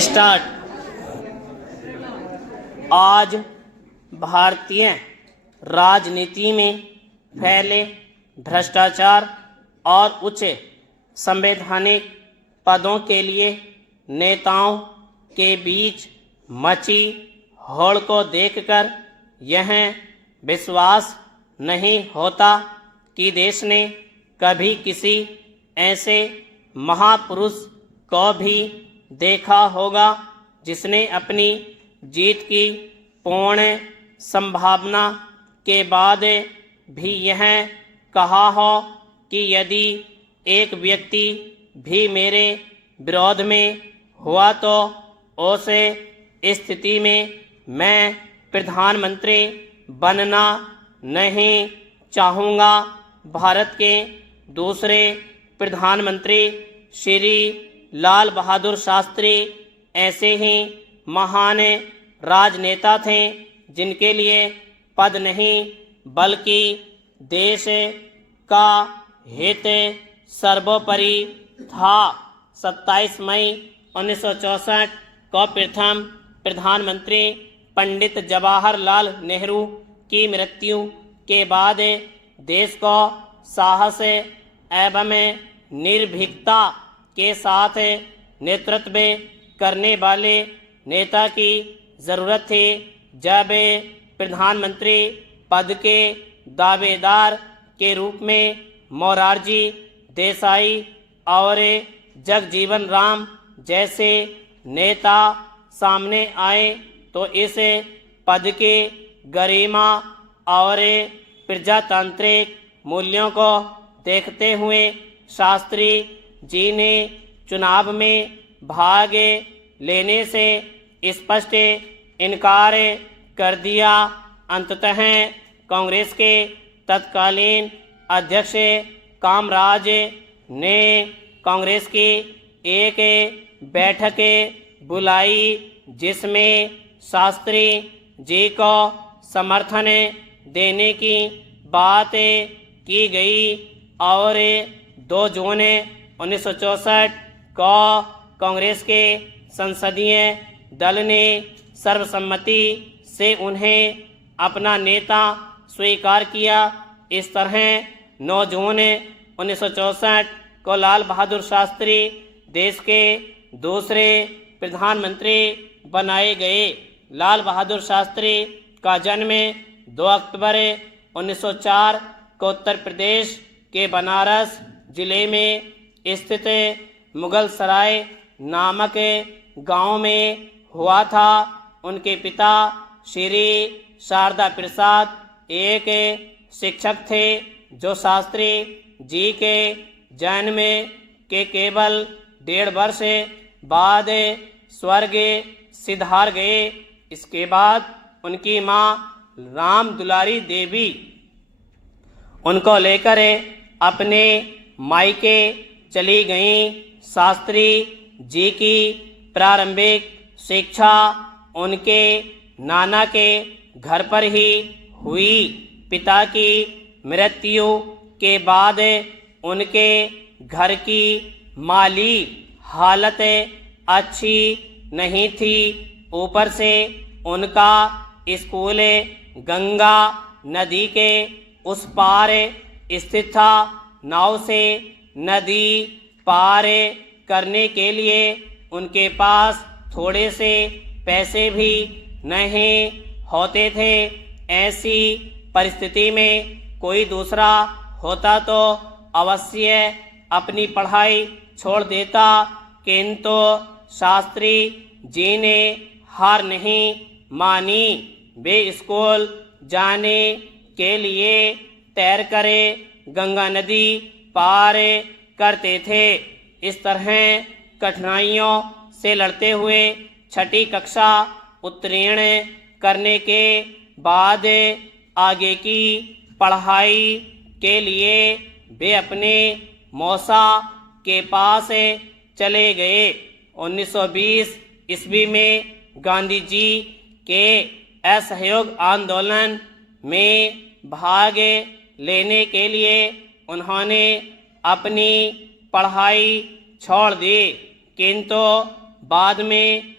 Start. आज भारतीय राजनीति में फैले भ्रष्टाचार और उच्च संवैधानिक पदों के लिए नेताओं के बीच मची होड़ को देखकर यह विश्वास नहीं होता कि देश ने कभी किसी ऐसे महापुरुष को भी देखा होगा जिसने अपनी जीत की पूर्ण संभावना के बाद भी यह कहा हो कि यदि एक व्यक्ति भी मेरे विरोध में हुआ तो उस स्थिति में मैं प्रधानमंत्री बनना नहीं चाहूँगा। भारत के दूसरे प्रधानमंत्री श्री लाल बहादुर शास्त्री ऐसे ही महान राजनेता थे जिनके लिए पद नहीं बल्कि देश का हित सर्वोपरि था। 27 मई 1964 को प्रथम प्रधानमंत्री पंडित जवाहरलाल नेहरू की मृत्यु के बाद देश को साहस एवं निर्भीकता के साथ नेतृत्व करने वाले नेता की ज़रूरत थी। जब प्रधानमंत्री पद के दावेदार के रूप में मोरारजी देसाई और जगजीवन राम जैसे नेता सामने आए तो इस पद के गरिमा और प्रजातांत्रिक मूल्यों को देखते हुए शास्त्री जी ने चुनाव में भाग लेने से स्पष्ट इनकार कर दिया। अंततः कांग्रेस के तत्कालीन अध्यक्ष कामराज ने कांग्रेस की एक बैठक बुलाई जिसमें शास्त्री जी को समर्थन देने की बात की गई और 2 जून 1964 को कांग्रेस के संसदीय दल ने सर्वसम्मति से उन्हें अपना नेता स्वीकार किया। इस तरह 9 जून 1964 को लाल बहादुर शास्त्री देश के दूसरे प्रधानमंत्री बनाए गए। लाल बहादुर शास्त्री का जन्म 2 अक्टूबर 1904 को उत्तर प्रदेश के बनारस जिले में स्थित मुगल सराय नामक गांव में हुआ था। उनके पिता श्री शारदा प्रसाद एक शिक्षक थे जो शास्त्री जी के जन्म के केवल 1.5 वर्ष बाद स्वर्ग सिधार गए। इसके बाद उनकी मां राम दुलारी देवी उनको लेकर अपने मायके चली गईं। शास्त्री जी की प्रारंभिक शिक्षा उनके नाना के घर पर ही हुई। पिता की मृत्यु के बाद उनके घर की माली हालत अच्छी नहीं थी। ऊपर से उनका स्कूल गंगा नदी के उस पार स्थित था। नाव से नदी पार करने के लिए उनके पास थोड़े से पैसे भी नहीं होते थे। ऐसी परिस्थिति में कोई दूसरा होता तो अवश्य अपनी पढ़ाई छोड़ देता, किंतु शास्त्री जी ने हार नहीं मानी। वे स्कूल जाने के लिए तैर कर गंगा नदी पार करते थे। इस तरह कठिनाइयों से लड़ते हुए 6ठी कक्षा उत्तीर्ण करने के बाद आगे की पढ़ाई के लिए वे अपने मौसा के पास चले गए। 1920 ईस्वी में गांधी जी के असहयोग आंदोलन में भाग लेने के लिए उन्होंने अपनी पढ़ाई छोड़ दी, किंतु बाद में